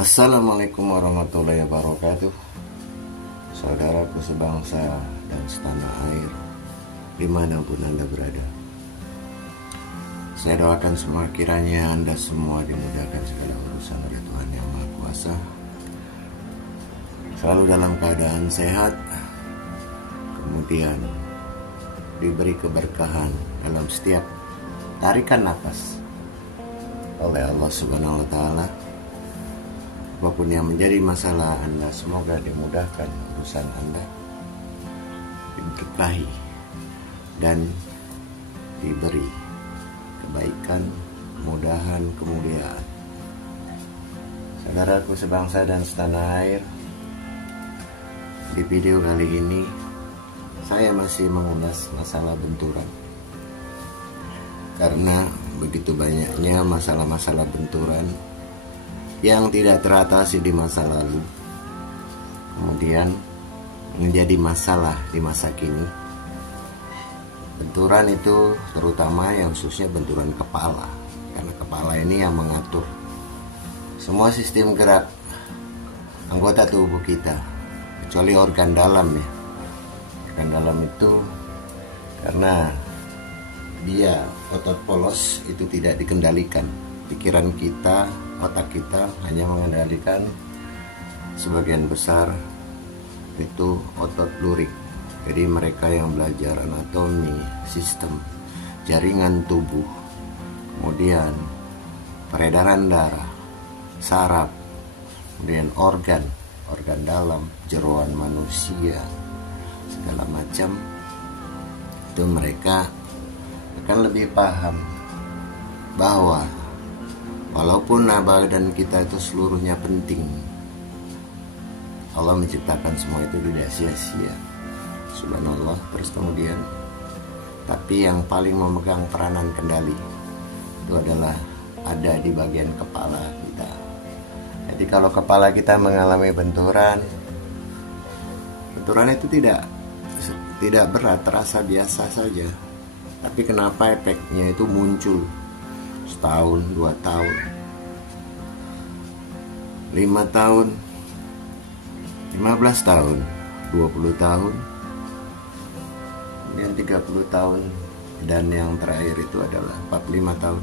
Assalamualaikum warahmatullahi wabarakatuh. Saudaraku sebangsa dan setanah air, dimanapun Anda berada, saya doakan semua kiranya Anda semua dimudahkan segala urusan oleh Tuhan Yang Maha Kuasa, selalu dalam keadaan sehat, kemudian diberi keberkahan dalam setiap tarikan nafas oleh Allah Subhanahu wa Ta'ala. Apapun yang menjadi masalah Anda, semoga dimudahkan urusan Anda, diberkahi dan diberi kebaikan, kemudahan, kemuliaan. Saudaraku sebangsa dan setanah air, di video kali ini saya masih mengulas masalah benturan, karena begitu banyaknya masalah-masalah benturan yang tidak teratasi di masa lalu, kemudian menjadi masalah di masa kini. Benturan itu terutama yang khususnya benturan kepala, karena kepala ini yang mengatur semua sistem gerak anggota tubuh kita, kecuali organ dalam ya. Organ dalam itu karena dia otot polos itu tidak dikendalikan. Pikiran kita, otak kita hanya mengendalikan sebagian besar itu otot lurik. Jadi mereka yang belajar anatomi, sistem, jaringan tubuh, kemudian peredaran darah, saraf, kemudian organ dalam, jeroan manusia, segala macam, itu mereka akan lebih paham bahwa walaupun badan kita itu seluruhnya penting, Allah menciptakan semua itu tidak sia-sia, subhanallah. Terus kemudian, tapi yang paling memegang peranan kendali itu adalah ada di bagian kepala kita. Jadi kalau kepala kita mengalami benturan itu tidak berat, terasa biasa saja. Tapi kenapa efeknya itu muncul setahun, 2 tahun, 5 tahun, 15 tahun, 20 tahun, kemudian 30 tahun, dan yang terakhir itu adalah 45 tahun.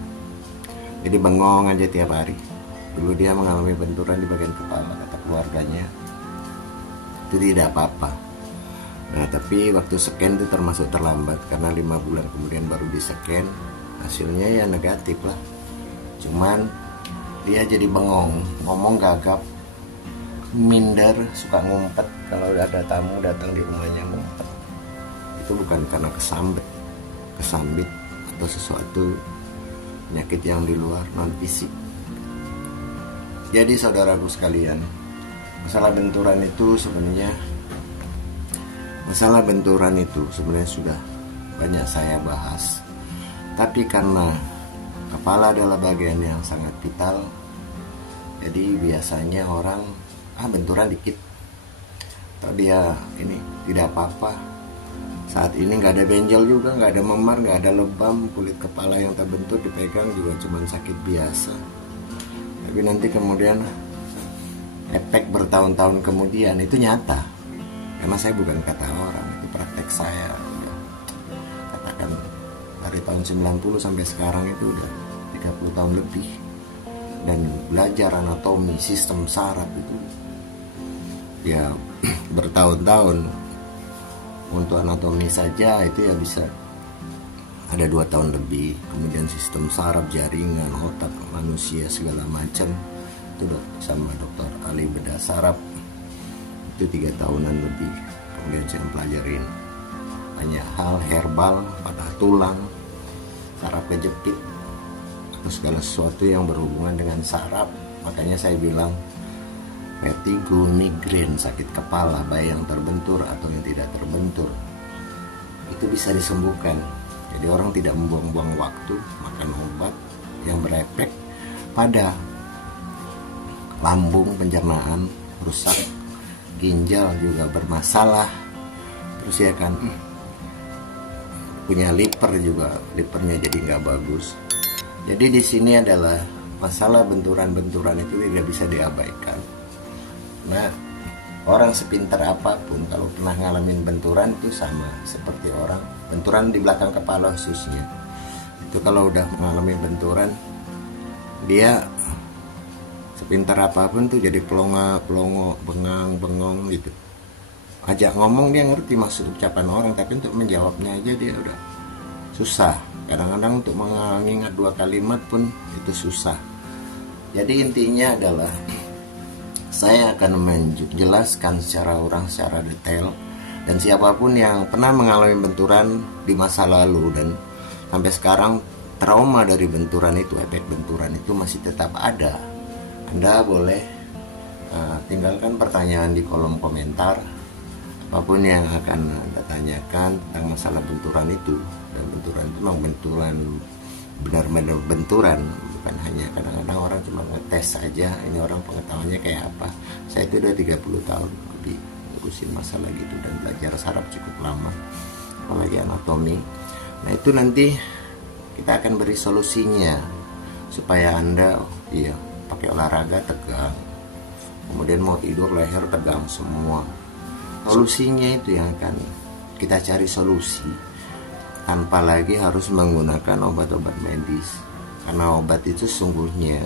Jadi bengong aja tiap hari. Dulu dia mengalami benturan di bagian kepala, kata keluarganya itu tidak apa-apa. Nah tapi waktu scan itu termasuk terlambat, karena 5 bulan kemudian baru di scan. Hasilnya ya negatif lah. Cuman dia jadi bengong, ngomong gagap, minder, suka ngumpet. Kalau ada tamu datang di rumahnya ngumpet. Itu bukan karena kesambit atau sesuatu penyakit yang di luar, non fisik. Jadi saudaraku sekalian, masalah benturan itu sebenarnya sudah banyak saya bahas. Tapi karena kepala adalah bagian yang sangat vital, jadi biasanya orang benturan dikit, atau dia ini tidak apa-apa. Saat ini nggak ada benjol juga, nggak ada memar, nggak ada lebam, kulit kepala yang terbentur dipegang juga cuma sakit biasa. Tapi nanti kemudian efek bertahun-tahun kemudian itu nyata, karena saya bukan kata orang, itu praktek saya. Katakan dari tahun 90 sampai sekarang itu udah 30 tahun lebih, dan belajar anatomi, sistem saraf itu ya bertahun-tahun. Untuk anatomi saja itu ya bisa ada 2 tahun lebih, kemudian sistem saraf, jaringan, otak manusia segala macam itu sama Dr. Ali bedah saraf itu 3 tahunan lebih. Kemudian saya pelajarin banyak hal, herbal, patah tulang, saraf kejepit, atau segala sesuatu yang berhubungan dengan saraf. Makanya saya bilang vertigo, migrain, sakit kepala, baik yang terbentur atau yang tidak terbentur, itu bisa disembuhkan. Jadi orang tidak membuang-buang waktu makan obat yang berefek pada lambung, pencernaan rusak, ginjal juga bermasalah, terus ya kan punya liver juga, livernya jadi nggak bagus. Jadi di sini adalah masalah benturan-benturan itu tidak bisa diabaikan. Nah, orang sepintar apapun kalau pernah ngalamin benturan itu sama seperti orang benturan di belakang kepala khususnya. Itu kalau udah mengalami benturan, dia sepintar apapun tuh jadi pelongo, bengong gitu. Ajak ngomong dia ngerti maksud ucapan orang, tapi untuk menjawabnya aja dia udah susah. Kadang-kadang untuk mengingat 2 kalimat pun itu susah. Jadi intinya adalah saya akan menjelaskan secara detail, dan siapapun yang pernah mengalami benturan di masa lalu dan sampai sekarang trauma dari benturan itu, efek benturan itu masih tetap ada, Anda boleh tinggalkan pertanyaan di kolom komentar apapun yang akan Anda tanyakan tentang masalah benturan itu. Dan benturan itu memang benturan, benar-benar benturan, bukan hanya kadang-kadang orang cuma ngetes saja ini orang pengetahuannya kayak apa. Saya itu udah 30 tahun lebih ngurusin masalah gitu dan belajar saraf cukup lama, apalagi anatomi. Nah itu nanti kita akan beri solusinya supaya Anda pakai olahraga tegang, kemudian mau tidur leher tegang semua. Solusinya itu yang akan kita cari solusi, tanpa lagi harus menggunakan obat-obat medis, karena obat itu sungguhnya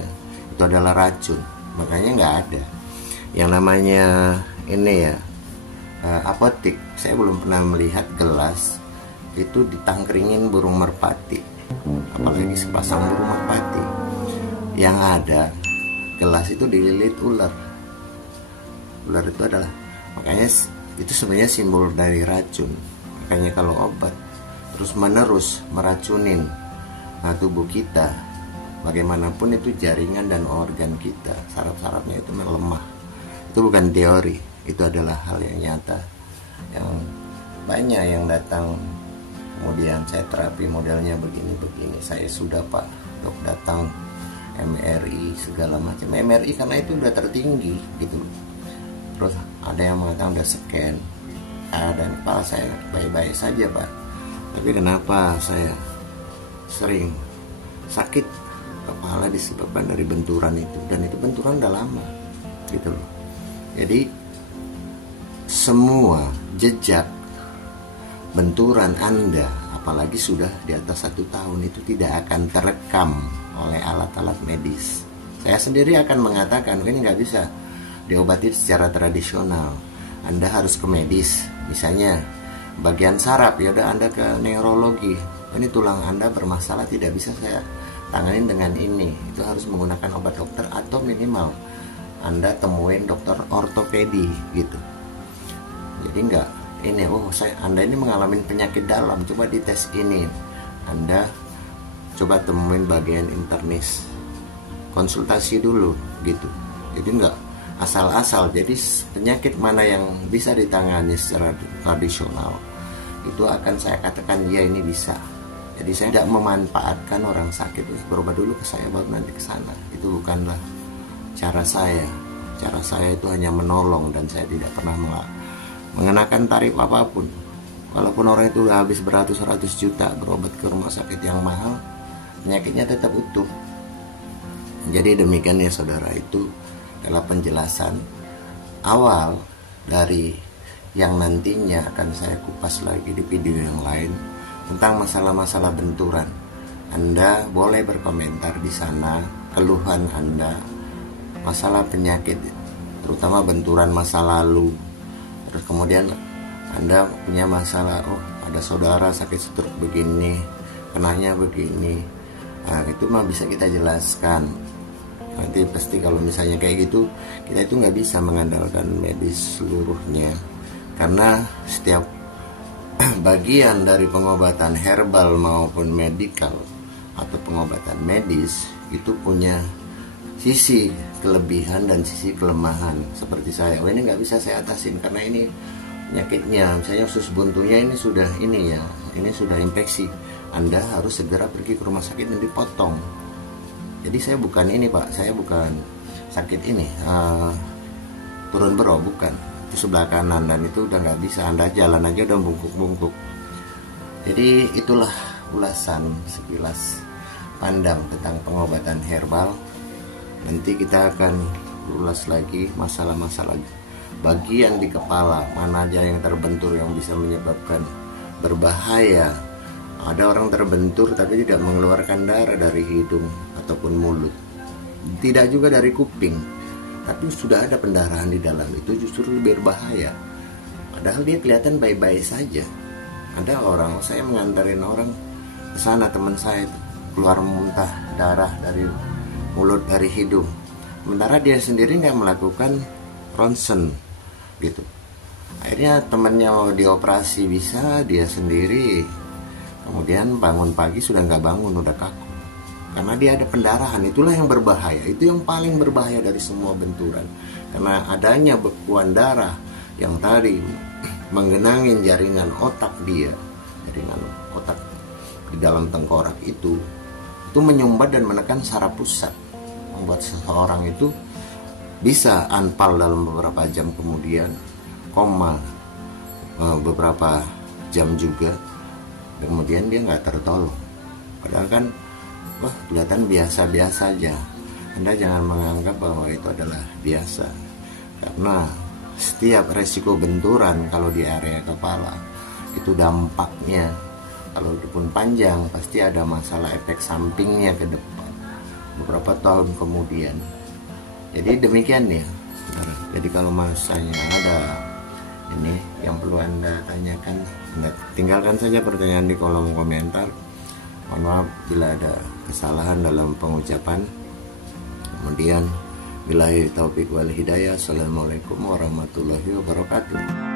itu adalah racun. Makanya nggak ada yang namanya ini apotik. Saya belum pernah melihat gelas itu ditangkringin burung merpati, apalagi sepasang burung merpati. Yang ada gelas itu dililit ular. Ular itu adalah, makanya itu sebenarnya simbol dari racun. Makanya kalau obat terus menerus meracunin tubuh kita, bagaimanapun itu jaringan dan organ kita, saraf-sarafnya itu melemah. Itu bukan teori, itu adalah hal yang nyata, yang banyak yang datang. Kemudian saya terapi modelnya begini-begini, saya sudah Pak dok datang MRI segala macam. MRI karena itu udah tertinggi gitu. Terus ada yang mengatakan udah scan, dan kepala saya baik-baik saja Pak, tapi kenapa saya sering sakit kepala disebabkan dari benturan itu, dan itu benturan udah lama gitu loh. Jadi semua jejak benturan Anda, apalagi sudah di atas 1 tahun, itu tidak akan terekam oleh alat-alat medis. Saya sendiri akan mengatakan ini nggak bisa diobati secara tradisional, Anda harus ke medis. Misalnya bagian saraf, ya udah Anda ke neurologi. Ini tulang Anda bermasalah, tidak bisa saya tanganin dengan ini, itu harus menggunakan obat dokter, atau minimal Anda temuin dokter ortopedi gitu. Jadi enggak ini, Anda ini mengalami penyakit dalam, coba dites ini, Anda coba temuin bagian internis, konsultasi dulu gitu. Jadi enggak asal-asal. Jadi penyakit mana yang bisa ditangani secara tradisional, itu akan saya katakan ya ini bisa. Jadi saya tidak memanfaatkan orang sakit berobat dulu ke saya baru nanti ke sana. Itu bukanlah cara saya. Cara saya itu hanya menolong, dan saya tidak pernah mengenakan tarif apapun. Walaupun orang itu udah habis beratus-ratus juta berobat ke rumah sakit yang mahal, penyakitnya tetap utuh. Jadi demikian ya saudara, itu adalah penjelasan awal dari yang nantinya akan saya kupas lagi di video yang lain tentang masalah-masalah benturan. Anda boleh berkomentar di sana keluhan Anda, masalah penyakit, terutama benturan masa lalu. Terus kemudian Anda punya masalah, ada saudara sakit stroke begini, kenanya begini. Nah, itu mah bisa kita jelaskan. Nanti pasti kalau misalnya kayak gitu, kita itu nggak bisa mengandalkan medis seluruhnya, karena setiap bagian dari pengobatan herbal maupun medikal atau pengobatan medis itu punya sisi kelebihan dan sisi kelemahan. Seperti saya, ini nggak bisa saya atasin karena ini penyakitnya, misalnya usus buntunya ini sudah ini sudah infeksi, Anda harus segera pergi ke rumah sakit dan dipotong. Jadi saya bukan ini Pak, saya bukan sakit ini turun bro, bukan, itu sebelah kanan, dan itu udah nggak bisa, Anda jalan aja udah bungkuk-bungkuk. Jadi itulah ulasan sekilas pandang tentang pengobatan herbal Nanti kita akan ulas lagi masalah-masalah bagian di kepala, mana aja yang terbentur yang bisa menyebabkan berbahaya. Ada orang terbentur tapi tidak mengeluarkan darah dari hidung ataupun mulut, tidak juga dari kuping, tapi sudah ada pendarahan di dalam, itu justru lebih berbahaya. Padahal dia kelihatan baik-baik saja. Ada orang, saya mengantarin orang ke sana, teman saya keluar muntah darah dari mulut, dari hidung, sementara dia sendiri nggak melakukan ronsen gitu. Akhirnya temannya mau dioperasi, bisa, dia sendiri kemudian bangun pagi sudah nggak bangun, udah kaku karena dia ada pendarahan. Itulah yang berbahaya, itu yang paling berbahaya dari semua benturan, karena adanya bekuan darah yang tadi menggenangin jaringan otak dia, jaringan otak di dalam tengkorak itu menyumbat dan menekan saraf pusat, membuat seseorang itu bisa anfal dalam beberapa jam, kemudian koma beberapa jam juga, kemudian dia nggak tertolong. Padahal kan wah, kelihatan biasa-biasa aja. Anda jangan menganggap bahwa itu adalah biasa, karena setiap resiko benturan kalau di area kepala itu dampaknya kalau pun panjang pasti ada masalah efek sampingnya ke depan beberapa tahun kemudian. Jadi demikian ya. Jadi kalau masanya ada ini yang perlu Anda tanyakan, Anda tinggalkan saja pertanyaan di kolom komentar. Mohon maaf bila ada kesalahan dalam pengucapan. Kemudian billahi taufik wal hidayah. Assalamualaikum warahmatullahi wabarakatuh.